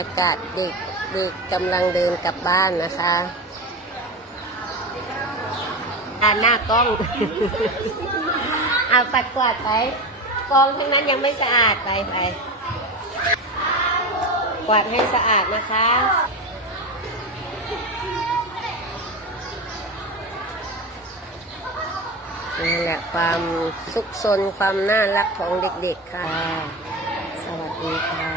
ยากาศเด็กเด็กกำลังเดินกลับบ้านนะคะอ่าหน้ากล้อง เอาปัดกวาดไปกองทั้งนั้นยังไม่สะอาดไปไปกวาดให้สะอาดนะคะนี่แหละความสุขสนความน่ารักของเด็กๆค่ะ สวัสดีค่ะ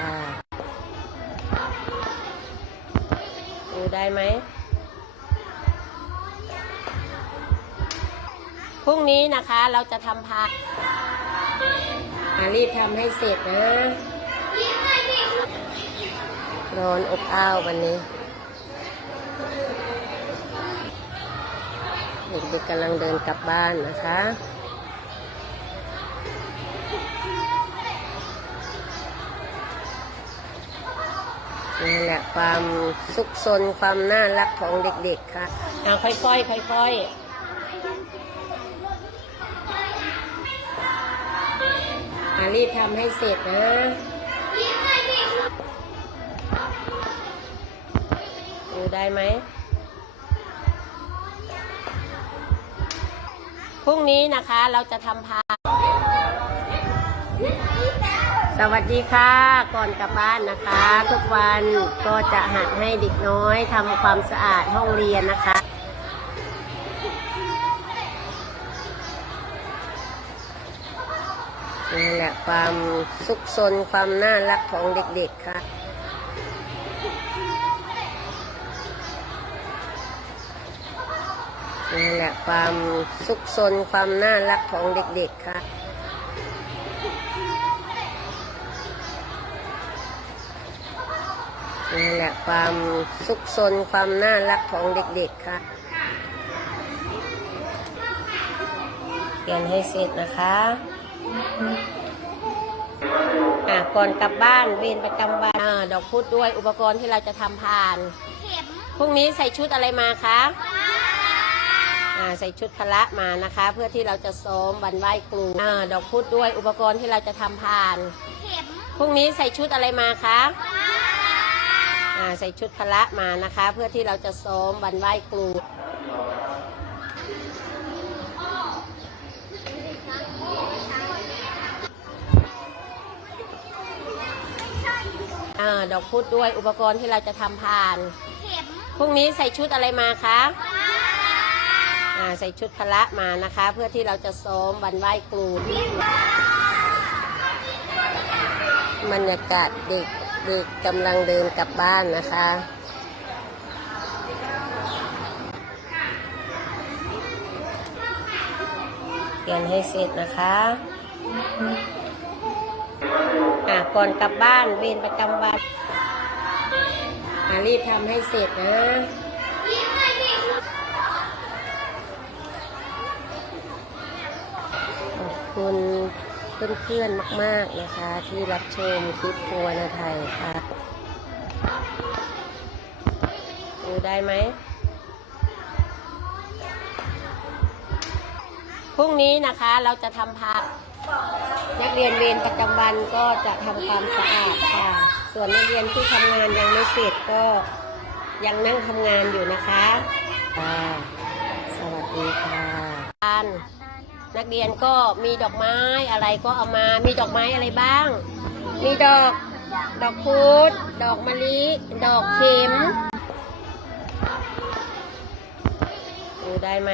ดู ได้ไหมพรุ่งนี้นะคะเราจะทำพารีบทำให้เสร็จนะร้อนอบอ้าววันนี้เด็กๆกำลังเดินกลับบ้านนะคะ นี่แหละความสุขสนความน่ารักของเด็กๆค่ะเอาค่อยๆค่อยๆอารีบทำให้เสร็จนะ ดูได้ไหม พรุ่งนี้นะคะเราจะทำพา สวัสดีค่ะ ก่อนกลับบ้านนะคะ ทุกวันก็จะหัดให้เด็กน้อยทำความสะอาดห้องเรียนนะคะนี่แหละความสุขสนความน่ารักของเด็กๆค่ะนี่แหละความสุขสนความน่ารักของเด็กๆค่ะ นี่แหละความสุขสนความน่ารักของเด็กๆค่ะเรียนให้เสร็จนะคะอะก่อนกลับบ้านเวรประจำวันอ่าดอกพุธด้วยอุปกรณ์ที่เราจะทำผ่านเข็มพรุ่งนี้ใส่ชุดอะไรมาคะอ่าใส่ชุดพละมานะคะ เพื่อที่เราจะซ้อมวันไหว้ครูอ่าดอกพุธด้วยอุปกรณ์ที่เราจะทำผ่านเข็มพรุ่งนี้ใส่ชุดอะไรมาคะอ่า ใส่ชุดพละมานะคะ เพื่อที่เราจะซ้อมวันไหว้ครูอ่าดอกพุธด้วยอุปกรณ์ที่เราจะทำผ่านเข็มพรุ่งนี้ใส่ชุดอะไรมาคะอ่าใส่ชุดพละมานะคะ เพื่อที่เราจะซ้อมวันไหว้ครูบรรยากาศเด็กเด็กกำลังเดินกลับบ้านนะคะเรียนให้เสร็จนะคะอะก่อนกลับบ้านเวรประจำวันรีบทำให้เสร็จนะขอบคุณ เพื่อนๆมากๆนะคะ ที่รับชมคลิปทัวนาไทยค่ะดูได้ไหมพรุ่งนี้นะคะเราจะทำพานักเรียนเวรประจำวันก็จะทำความสะอาดค่ะ ส่วนนักเรียนที่ทำงานยังไม่เสร็จก็ยังนั่งทำงานอยู่นะคะค่ะสวัสดีค่ะ นักเรียนก็มีดอกไม้อะไรก็เอามา มีดอกไม้อะไรบ้าง มีดอกดอกพุธดอกมะลิ ดอกเข็มดูได้ไหม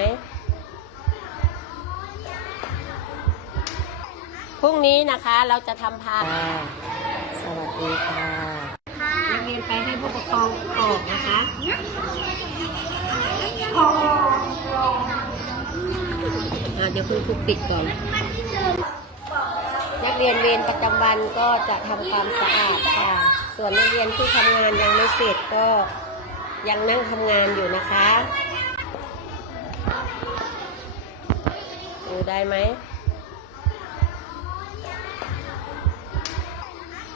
พรุ่งนี้นะคะเราจะทำพาสวัสดีค่ะ นักเรียนไปให้ผู้ปกครองออกนะคะ อ่าเดี๋ยวคุณครูปิดก่อน นักเรียนเวรประจำวันก็จะทำความสะอาดค่ะ ส่วนนักเรียนที่ทำงานยังไม่เสร็จก็ยังนั่งทำงานอยู่นะคะดูได้ไหม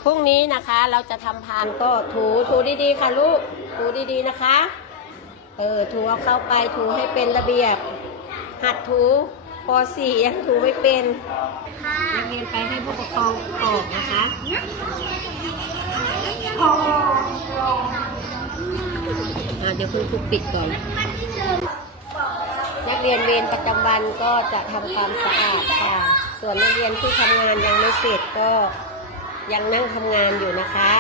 พรุ่งนี้นะคะเราจะทำพานก็ถูถูดีๆค่ะลูกถูดีๆนะคะ เออถูเอาเข้าไปถูให้เป็นระเบียบ หัดถู ป .4 ยังถูไม่เป็นนักเรียนไปให้ผู้ปกครองออกนะคะอ่าเดี๋ยวคุณครูปิดก่อน นักเรียนเวรประจำวันก็จะทำความสะอาดค่ะ ส่วนนักเรียนที่ทำงานยังไม่เสร็จก็ยังนั่งทำงานอยู่นะคะ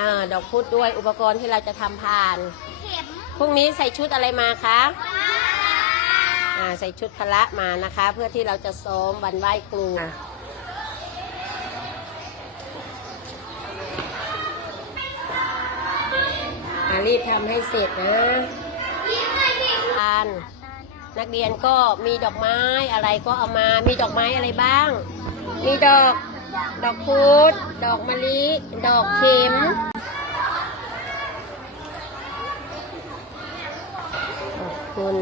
อ่าดอกพุธด้วยอุปกรณ์ที่เราจะทำผ่านพรุ่งนี้ใส่ชุดอะไรมาคะอ่าใส่ชุดพละมานะคะ เพื่อที่เราจะซ้อมวันไหว้ครูอะอ่ารีบทำให้เสร็จนะทานนักเรียนก็มีดอกไม้อะไรก็เอามา มีดอกไม้อะไรบ้าง มีดอก ดอกพุธดอกมะลิ ดอกเข็ม ขอบคุณ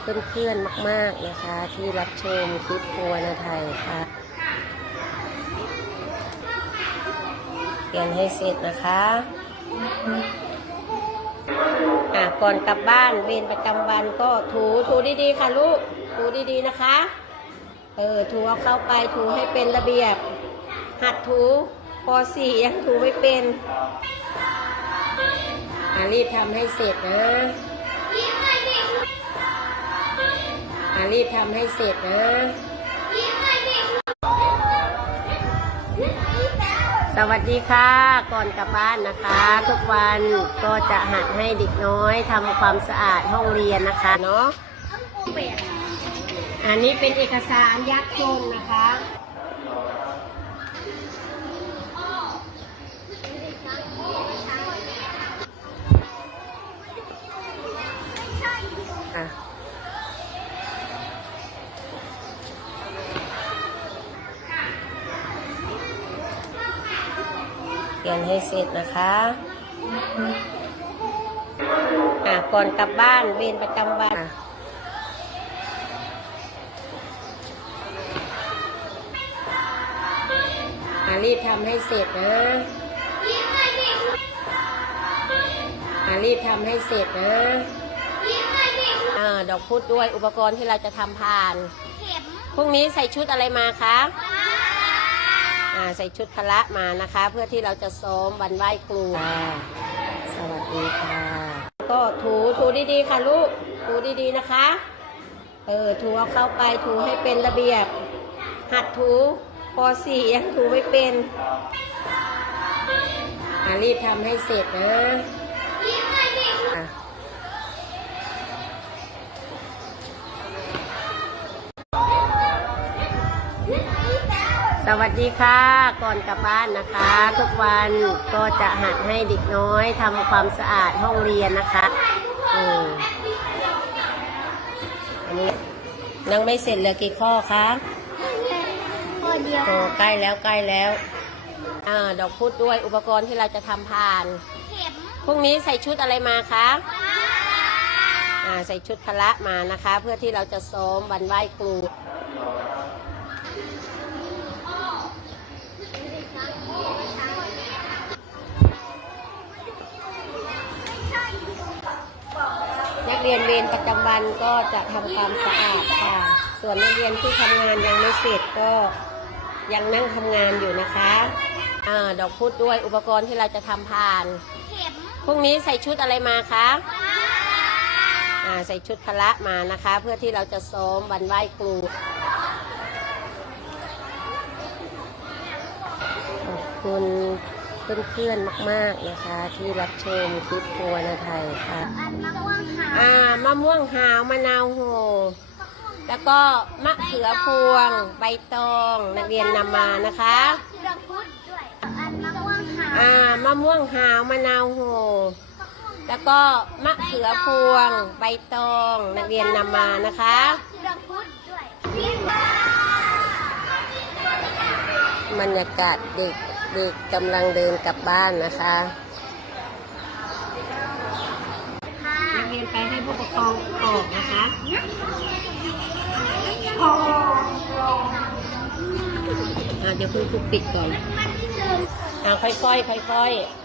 เพื่อนๆมาก ๆ นะคะ ที่รับชมคลิปครัวนาไทยค่ะเรียนให้เสร็จนะคะอะก่อนกลับบ้านเวรประจำวันก็ถูถูดีๆ ค่ะลูกถูดีๆนะคะ เออถูเอาเข้าไปถูให้เป็นระเบียบ หัดถูป .4 ยังถูไม่เป็นอะรีบทำให้เสร็จนะอารีบทำให้เสร็จนะสวัสดีค่ะ ก่อนกลับบ้านนะคะ ทุกวันก็จะหัดให้เด็กน้อยทำความสะอาดห้องเรียนนะคะเนาะอันนี้เป็นเอกสารยักษ์จนนะคะ เรียนให้เสร็จนะคะอะก่อนกลับบ้านเวรประจำวันอะอะรีบทำให้เสร็จนะอะรีบทำให้เสร็จนะอ่าดอกพุธด้วยอุปกรณ์ที่เราจะทำผ่าน พรุ่งนี้ใส่ชุดอะไรมาคะ อ่าใส่ชุดพละมานะคะ เพื่อที่เราจะซ้อมวันไหว้ครูค่ะสวัสดีค่ะ ก็ถูถูดีๆค่ะลูกถูดีๆนะคะ เออถูเอาเข้าไปถูให้เป็นระเบียบ หัดถูป .4 ยังถูไม่เป็นอ่ารีบทำให้เสร็จนะอะ สวัสดีค่ะ ก่อนกลับบ้านนะคะ ทุกวันก็จะหัดให้เด็กน้อยทำความสะอาดห้องเรียนนะคะอืมอันนี้ยังไม่เสร็จเหลือกี่ข้อคะข้อเดียวโอ้ใกล้แล้วใกล้แล้วอ่าดอกพุธด้วยอุปกรณ์ที่เราจะทำผ่านเข็มพรุ่งนี้ใส่ชุดอะไรมาคะอ่าใส่ชุดพละมานะคะ เพื่อที่เราจะซ้อมวันไหว้ครู เรียนเวรประจำวันก็จะทำความสะอาดค่ะ ส่วนนักเรียนที่ทำงานยังไม่เสร็จก็ยังนั่งทำงานอยู่นะคะอ่าดอกพุธด้วยอุปกรณ์ที่เราจะทำผ่านเข็มพรุ่งนี้ใส่ชุดอะไรมาคะอ่าใส่ชุดพละมานะคะ เพื่อที่เราจะซ้อมวันไหว้ครูขอบคุณเพื่อนๆมาก ๆ นะคะ ที่รับชมคลิปครัวนาไทยค่ะ อันมะม่วงหาวอ่ามะม่วงหาวมะนาวโห แล้วก็มะเขือพวง ใบตองนักเรียนนำมานะคะดอกพุธด้วยอันมะม่วงหาวอ่ามะม่วงหาวมะนาวโห แล้วก็มะเขือพวง ใบตองนักเรียนนำมานะคะดอกพุธด้วยบรรยากาศเด็กเด็กกำลังเดินกลับบ้านนะคะ ค่ะ นไปให้ผู้ปกครองออกนะคะอ่าเดี๋ยวคุณครูปิดก่อนอ่าค่อยๆค่อยๆ